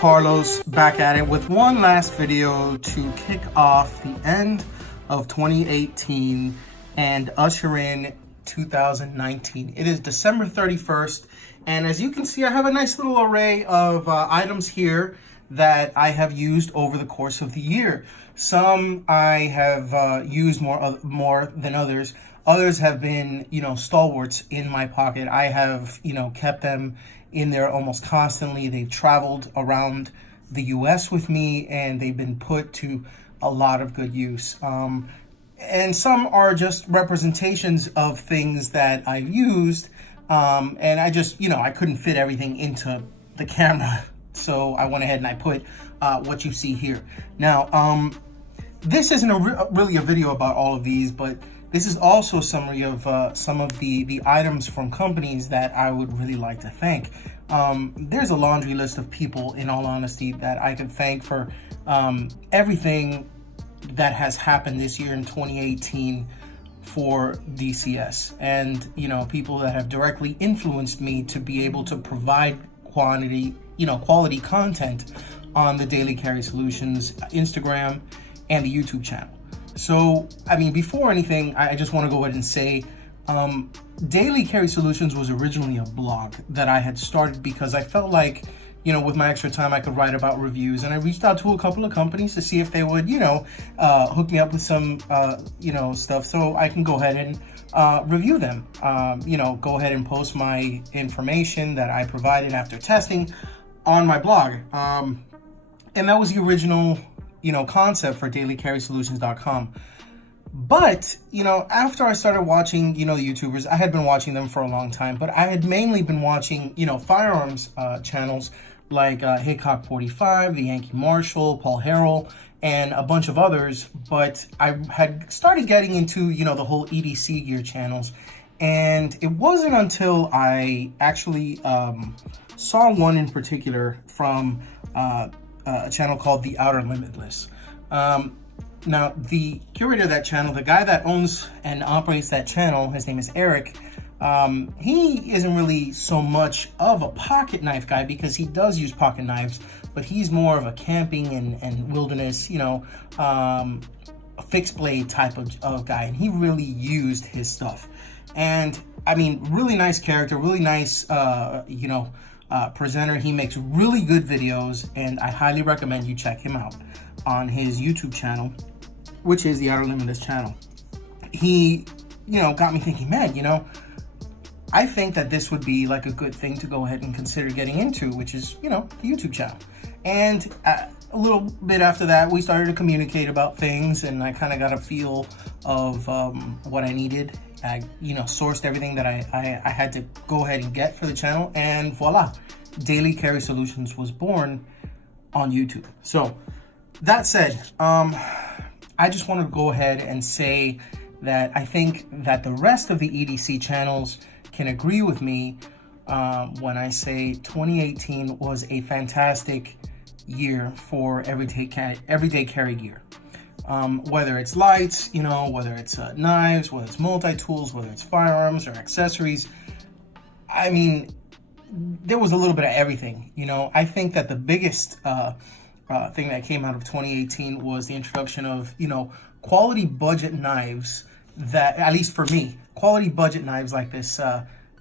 Carlos back at it with one last video to kick off the end of 2018 and usher in 2019. It is December 31st, and as you can see, I have a nice little array of items here that I have used over the course of the year. Some I have used more than others. Others have been, stalwarts in my pocket. I have, kept them in there almost constantly. They've traveled around the US with me, and they've been put to a lot of good use. And some are just representations of things that I've used. And I just, I couldn't fit everything into the camera. So I went ahead and I put what you see here. Now, this isn't really a video about all of these, but this is also a summary of some of the items from companies that I would really like to thank. There's a laundry list of people, in all honesty, that I could thank for everything that has happened this year in 2018 for DCS. And, people that have directly influenced me to be able to provide quality content on the Daily Carry Solutions Instagram and the YouTube channel. So, before anything, I just want to go ahead and say, Daily Carry Solutions was originally a blog that I had started because I felt like, with my extra time, I could write about reviews. And I reached out to a couple of companies to see if they would, hook me up with some, stuff so I can go ahead and review them. Go ahead and post my information that I provided after testing on my blog. And that was the original concept for dailycarrysolutions.com. But, after I started watching, the YouTubers, I had been watching them for a long time, but I had mainly been watching, firearms channels like Haycock 45, the Yankee Marshall, Paul Harrell, and a bunch of others. But I had started getting into, the whole EDC gear channels. And it wasn't until I actually saw one in particular from a channel called The Outer Limitless. Now, the curator of that channel, the guy that owns and operates that channel, his name is Eric. He isn't really so much of a pocket knife guy because he does use pocket knives, but he's more of a camping and wilderness, fixed blade type of guy. And he really used his stuff. And really nice character, really nice, presenter. He makes really good videos, and I highly recommend you check him out on his YouTube channel, which is the Outer Limitless channel. He, got me thinking, man, I think that this would be like a good thing to go ahead and consider getting into, which is, the YouTube channel. And a little bit after that, we started to communicate about things, and I kind of got a feel of what I needed. I, sourced everything that I had to go ahead and get for the channel, and voila, Daily Carry Solutions was born on YouTube. So that said, I just want to go ahead and say that I think that the rest of the EDC channels can agree with me when I say 2018 was a fantastic year for everyday carry gear. Whether it's lights, whether it's knives, whether it's multi-tools, whether it's firearms or accessories. There was a little bit of everything. I think that the biggest thing that came out of 2018 was the introduction of, quality budget knives that, at least for me, quality budget knives like this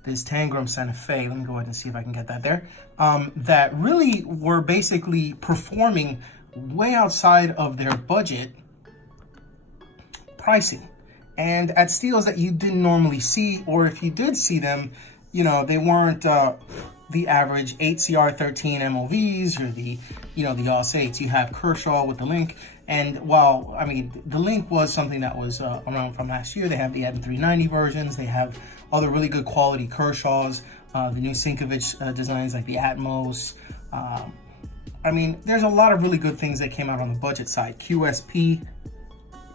Tangram Santa Fe. Let me go ahead and see if I can get that there. That really were basically performing way outside of their budget pricing, and at steals that you didn't normally see, or if you did see them, they weren't the average 8CR13 MOVs or the AUS 8s. You have Kershaw with the Link, and while the Link was something that was around from last year, they have the M390 versions. They have other really good quality Kershaws, the new Sinkovich designs like the Atmos. There's a lot of really good things that came out on the budget side. QSP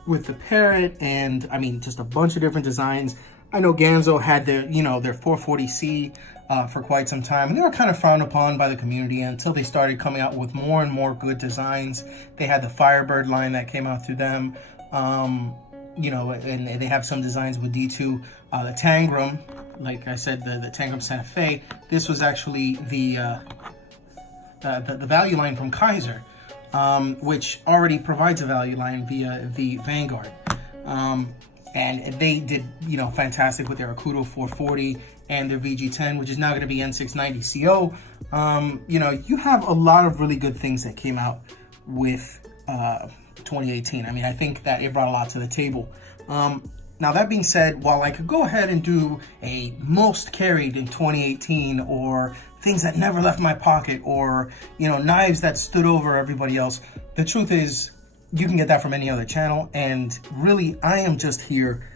with the Parrot, and just a bunch of different designs. I know Ganzo had their 440C for quite some time, and they were kind of frowned upon by the community until they started coming out with more and more good designs. They had the Firebird line that came out through them, and they have some designs with D2. The Tangram, like I said, the Tangram Santa Fe, this was actually the the value line from Kaiser, which already provides a value line via the Vanguard. And they did, you know, fantastic with their Akuto 440 and their VG10, which is now going to be N690CO. You know, you have a lot of really good things that came out with 2018. I mean, I think that it brought a lot to the table. Now, that being said, while I could go ahead and do a most carried in 2018, or things that never left my pocket, or, you know, knives that stood over everybody else, the truth is, you can get that from any other channel. And really, I am just here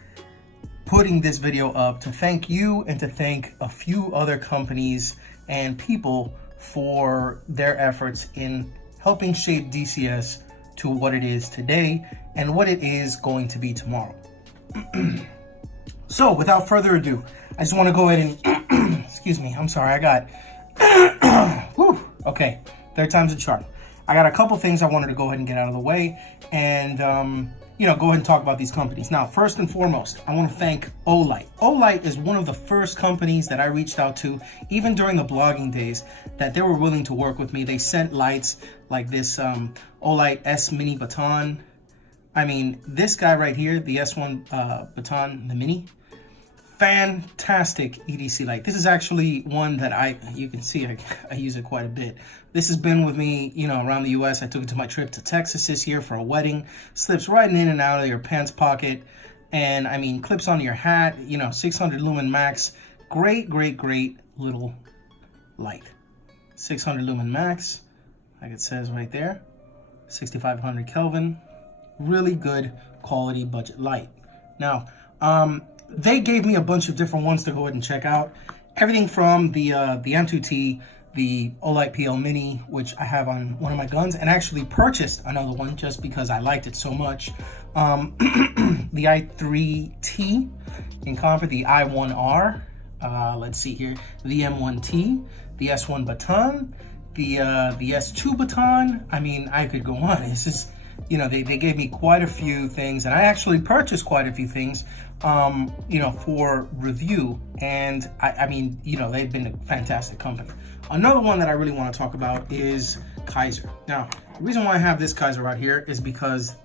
putting this video up to thank you and to thank a few other companies and people for their efforts in helping shape DCS to what it is today and what it is going to be tomorrow. So without further ado, I just want to go ahead and excuse me, I'm sorry, I got whew, okay, third time's a charm. I got a couple things I wanted to go ahead and get out of the way and you know, go ahead and talk about these companies. Now, first and foremost, I want to thank Olight. Olight is one of the first companies that I reached out to, even during the blogging days, that they were willing to work with me. They sent lights like this Olight S Mini Baton. I mean, this guy right here, the S1 Baton, the Mini, fantastic EDC light. This is actually one that you can see I use it quite a bit. This has been with me, you know, around the US. I took it to my trip to Texas this year for a wedding. Slips right in and out of your pants pocket. And I mean, clips on your hat, you know, 600 lumen max. Great, great, great little light. 600 lumen max, like it says right there. 6500 Kelvin. Really good quality budget light. Now, they gave me a bunch of different ones to go ahead and check out. Everything from the M2T, the Olight PL Mini, which I have on one of my guns, and actually purchased another one just because I liked it so much. The i3T in compa, the i1R, let's see here, the M1T, the S1 Baton, the S2 Baton. I mean, I could go on. This is, you know, they gave me quite a few things, and I actually purchased quite a few things, you know, for review. And I mean, you know, they've been a fantastic company. Another one that I really want to talk about is Kaiser. Now, the reason why I have this Kaiser right here is because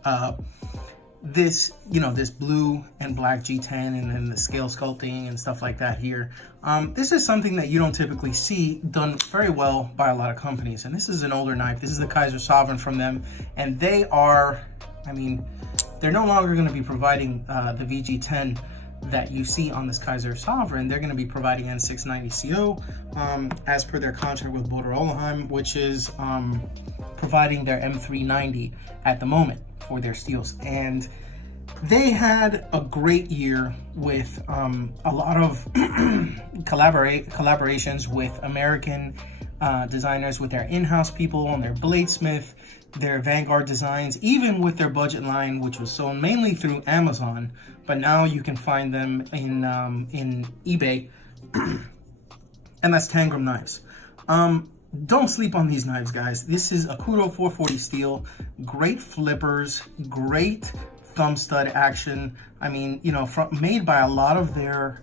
this, you know, this blue and black G10 and then the scale sculpting and stuff like that here. This is something that you don't typically see done very well by a lot of companies. And this is an older knife. This is the Kaiser Sovereign from them. And they are, I mean, they're no longer going to be providing the VG10 that you see on this Kaiser Sovereign. They're going to be providing N690CO as per their contract with Baader Ollheim, which is providing their M390 at the moment for their steels. And they had a great year with a lot of collaborations with American designers, with their in-house people and their bladesmith, their Vanguard designs, even with their budget line, which was sold mainly through Amazon, but now you can find them in eBay, and that's Tangram knives. Don't sleep on these knives, guys. This is Akuto 440 steel, great flippers, great thumb stud action. I mean, you know, made by a lot of their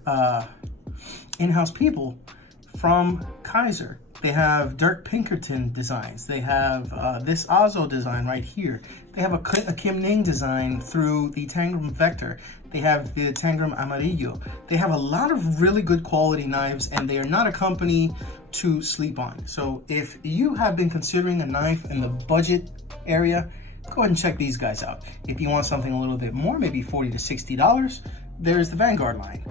in-house people from Kaiser. They have Dirk Pinkerton designs. They have this Azo design right here. They have a Kim Ning design through the Tangram Vector. They have the Tangram Amarillo. They have a lot of really good quality knives, and they are not a company to sleep on. So if you have been considering a knife in the budget area, go ahead and check these guys out. If you want something a little bit more, maybe $40 to $60, there's the Vanguard line.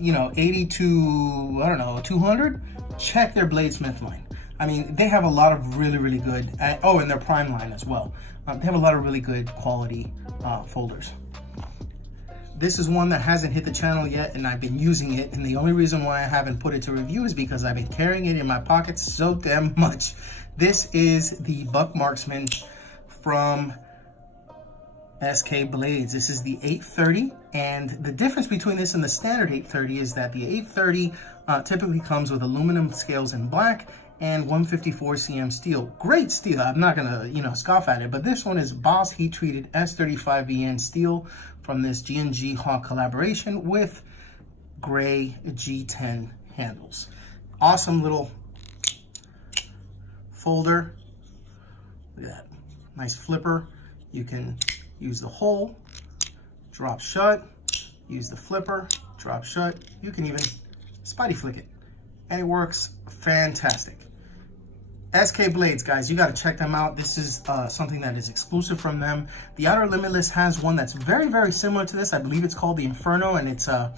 You know, 80 to, I don't know, 200, check their Bladesmith line. I mean, they have a lot of really, really good, oh, and their Prime line as well. They have a lot of really good quality folders. This is one that hasn't hit the channel yet, and I've been using it, and the only reason why I haven't put it to review is because I've been carrying it in my pocket so damn much. This is the Buck Marksman from SK Blades. This is the 830, and the difference between this and the standard 830 is that the 830 typically comes with aluminum scales in black and 154 cm steel. Great steel. I'm not gonna, you know, scoff at it, but this one is Boss heat treated S35VN steel from this G&G Hawk collaboration with gray G10 handles. Awesome little folder. Look at that, nice flipper. You can use the hole, drop shut, use the flipper, drop shut. You can even Spidey flick it, and it works fantastic. SK Blades, guys, you got to check them out. This is something that is exclusive from them. The Outer Limitless has one that's very, very similar to this. I believe it's called the Inferno, and it's a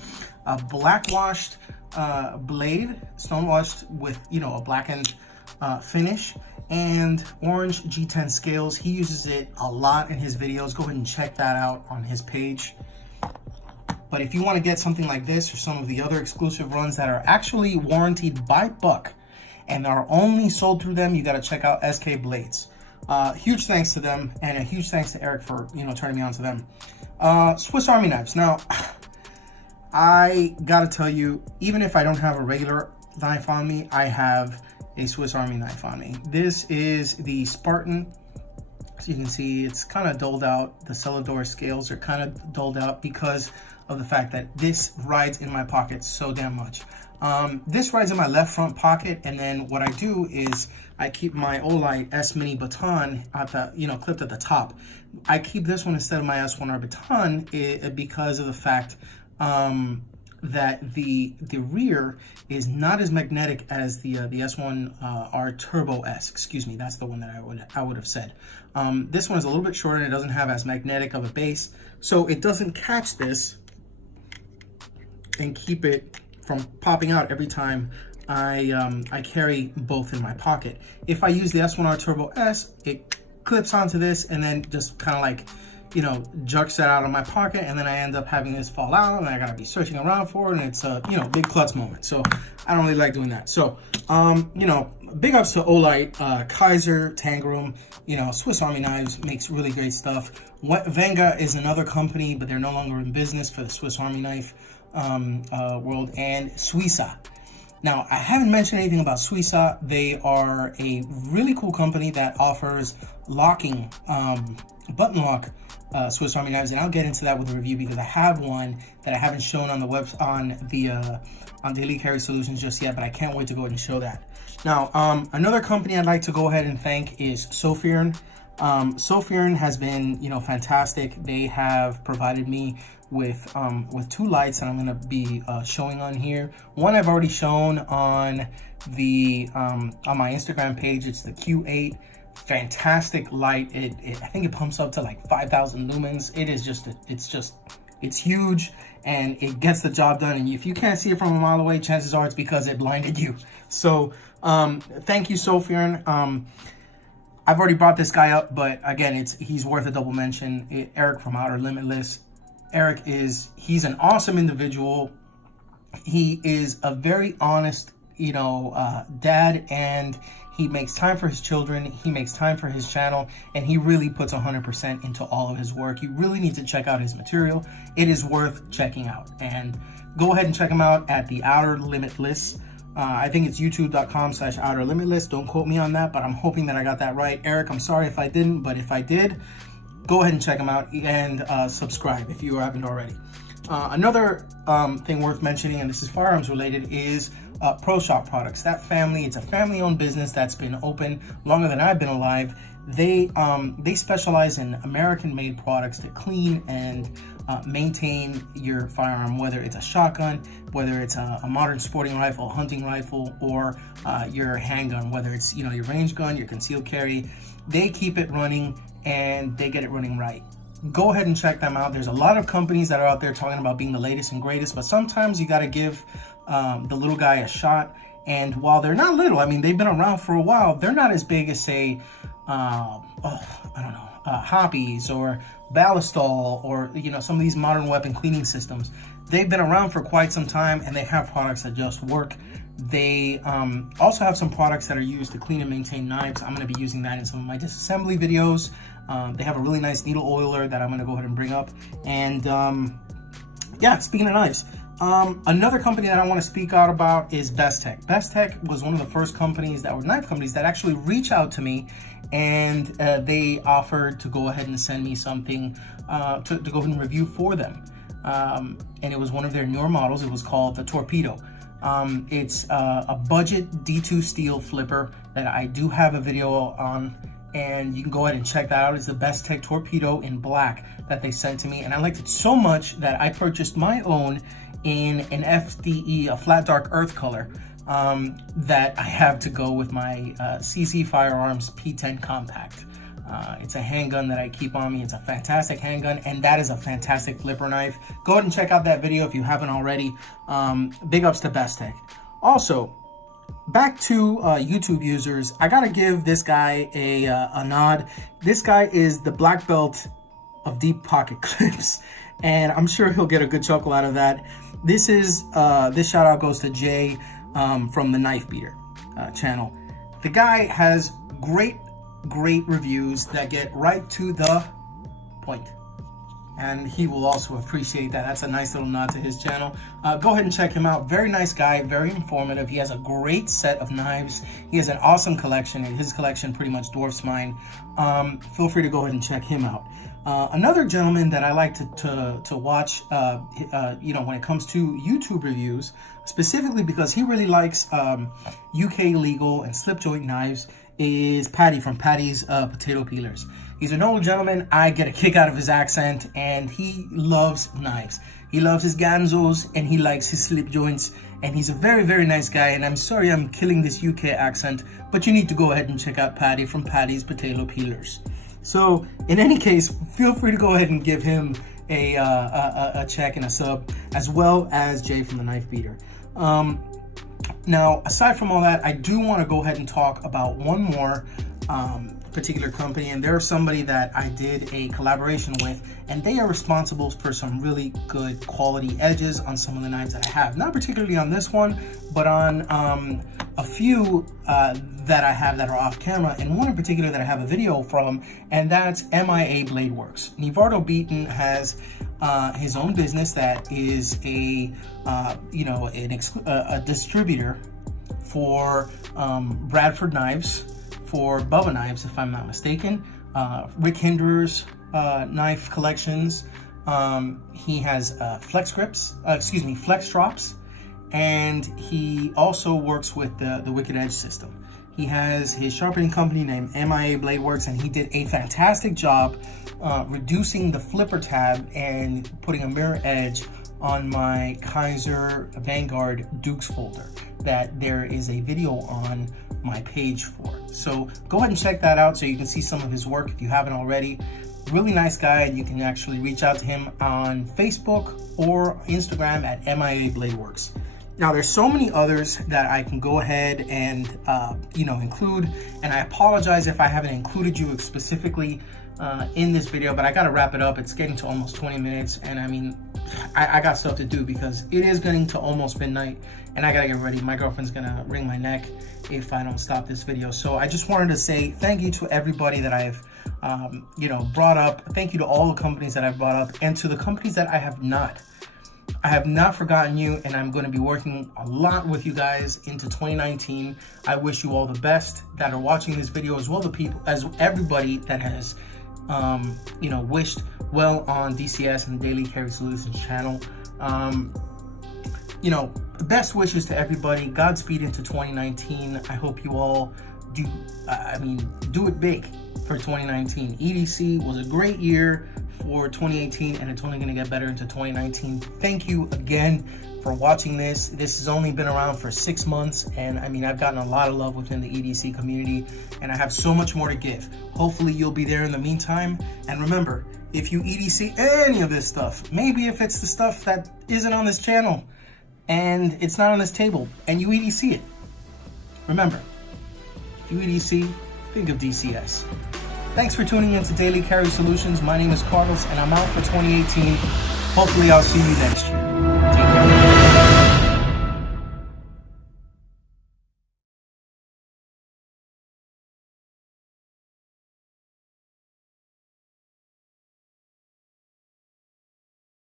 black-washed blade, stone-washed with, you know, a blackened finish, and orange G10 scales. He uses it a lot in his videos. Go ahead and check that out on his page. But if you want to get something like this or some of the other exclusive runs that are actually warranted by Buck and are only sold through them, you got to check out SK Blades. Huge thanks to them, and a huge thanks to Eric for, you know, turning me on to them. Swiss Army knives. Now, I gotta tell you, even if I don't have a regular knife on me, I have a Swiss Army knife on me. This is the Spartan. As you can see, it's kind of dulled out. The Celador scales are kind of dulled out because of the fact that this rides in my pocket so damn much. This rides in my left front pocket, and then what I do is I keep my Olight S Mini baton at the, you know, clipped at the top. I keep this one instead of my S1R baton because of the fact that the rear is not as magnetic as the S1R Turbo S. Excuse me, that's the one that I would have said. This one is a little bit shorter and it doesn't have as magnetic of a base, so it doesn't catch this and keep it from popping out every time I carry both in my pocket. If I use the S1R Turbo S, it clips onto this and then just kind of like, you know, jerks that out of my pocket, and then I end up having this fall out and I gotta be searching around for it, and it's a, you know, big klutz moment. So I don't really like doing that. So you know, big ups to Olight, Kaiser, Tangram, you know, Swiss Army Knives makes really great stuff. Venga is another company, but they're no longer in business for the Swiss Army knife world. And Suiza. Now, I haven't mentioned anything about Suiza. They are a really cool company that offers locking, button lock Swiss Army knives, and I'll get into that with a review because I have one that I haven't shown on the web on Daily Carry Solutions just yet, but I can't wait to go ahead and show that. Now, another company I'd like to go ahead and thank is Sofirn. Sofirn has been, you know, fantastic. They have provided me with two lights that I'm going to be showing on here. One I've already shown on the on my Instagram page. It's the Q8. Fantastic light. I think it pumps up to like 5,000 lumens. It is just it's huge and it gets the job done. And if you can't see it from a mile away, chances are it's because it blinded you. So thank you, Sofirn. I've already brought this guy up, but again, he's worth a double mention. Eric from Outer Limitless. Eric he's an awesome individual. He is a very honest, you know, dad, and he makes time for his children. He makes time for his channel, and he really puts 100% into all of his work. You really need to check out his material. It is worth checking out, and go ahead and check him out at the Outer Limitless. I think it's youtube.com/Outer Limitless. Don't quote me on that, but I'm hoping that I got that right. Eric, I'm sorry if I didn't, but if I did, go ahead and check him out and subscribe if you haven't already. Another thing worth mentioning, and this is firearms related, is Pro Shop Products. That family, it's a family-owned business that's been open longer than I've been alive. They specialize in American-made products to clean and maintain your firearm, whether it's a shotgun, whether it's a modern sporting rifle, hunting rifle, or your handgun, whether it's, you know, your range gun, your concealed carry. They keep it running and they get it running right. Go ahead and check them out. There's a lot of companies that are out there talking about being the latest and greatest, but sometimes you got to give the little guy a shot. And while they're not little, I mean, they've been around for a while, they're not as big as, say, Hoppe's or Ballistol, or, you know, some of these modern weapon cleaning systems. They've been around for quite some time, and they have products that just work. They also have some products that are used to clean and maintain knives. I'm going to be using that in some of my disassembly videos. They have a really nice needle oiler that I'm going to go ahead and bring up. And yeah, speaking of knives, another company that I want to speak out about is Bestech. Bestech was one of the first companies that were knife companies that actually reached out to me, and they offered to go ahead and send me something to go ahead and review for them. And it was one of their newer models. It was called the Torpedo. It's a budget D2 steel flipper that I do have a video on, and you can go ahead and check that out. It's the Bestech Torpedo in black that they sent to me, and I liked it so much that I purchased my own in an FDE, a flat dark earth color, that I have to go with my CZ Firearms P10 Compact. It's a handgun that I keep on me. It's a fantastic handgun, and that is a fantastic flipper knife. Go ahead and check out that video if you haven't already. Big ups to Bestech. Also, back to YouTube users, I gotta give this guy a nod. This guy is the black belt of deep pocket clips, and I'm sure he'll get a good chuckle out of that. This shout out goes to Jay from the Knife Beater channel. The guy has great reviews that get right to the point, and he will also appreciate that. That's a nice little nod to his channel. Go ahead and check him out. Very nice guy, very informative. He has a great set of knives. He has an awesome collection, and his collection pretty much dwarfs mine. Feel free to go ahead and check him out. Another gentleman that I like to watch, you know, when it comes to YouTube reviews, specifically because he really likes UK legal and slip joint knives, is Patty from Patty's Potato Peelers. He's an old gentleman. I get a kick out of his accent, and he loves knives. He loves his ganzos, and he likes his slip joints, and he's a very nice guy. And I'm sorry I'm killing this UK accent, but you need to go ahead and check out Patty from Patty's Potato Peelers. So in any case, feel free to go ahead and give him a check and a sub, as well as Jay from the Knife Beater. Now, aside from all that, I do want to go ahead and talk about one more particular company, and they're somebody that I did a collaboration with, and they are responsible for some really good quality edges on some of the knives that I have. Not particularly on this one, but on a few that I have that are off camera, and one in particular that I have a video from, and that's MIA Blade Works. Nivardo Beaton has his own business that is a distributor for Bradford knives, for Bubba knives, if I'm not mistaken. Rick Hinderer's knife collections. He has flex drops, and he also works with the Wicked Edge system. He has his sharpening company named MIA Blade Works, and he did a fantastic job reducing the flipper tab and putting a mirror edge on my Kaiser Vanguard Dukes folder that there is a video on my page for. So go ahead and check that out so you can see some of his work if you haven't already. Really nice guy, and you can actually reach out to him on Facebook or Instagram at MIA Blade Works. Now, there's so many others that I can go ahead and include, and I apologize if I haven't included you specifically in this video, but I gotta wrap it up. It's getting to almost 20 minutes, and I mean, I got stuff to do because it is getting to almost midnight, and I gotta get ready. My girlfriend's gonna wring my neck if I don't stop this video. So I just wanted to say thank you to everybody that I've brought up. Thank you to all the companies that I've brought up, and to the companies that I have not. I have not forgotten you, and I'm going to be working a lot with you guys into 2019. I wish you all the best that are watching this video, as well as everybody that has wished well on DCS and Daily Carry Solutions channel. Best wishes to everybody. Godspeed into 2019. I hope you all do it big for 2019. EDC was a great year for 2018, and it's only going to get better into 2019. Thank you again for watching this. This has only been around for 6 months, and I mean, I've gotten a lot of love within the EDC community, and I have so much more to give. Hopefully you'll be there in the meantime. And remember, if you EDC any of this stuff, maybe if it's the stuff that isn't on this channel and it's not on this table, and you EDC it, remember, if you EDC, think of DCS. Thanks for tuning in to Daily Carry Solutions. My name is Carlos, and I'm out for 2018. Hopefully I'll see you next year.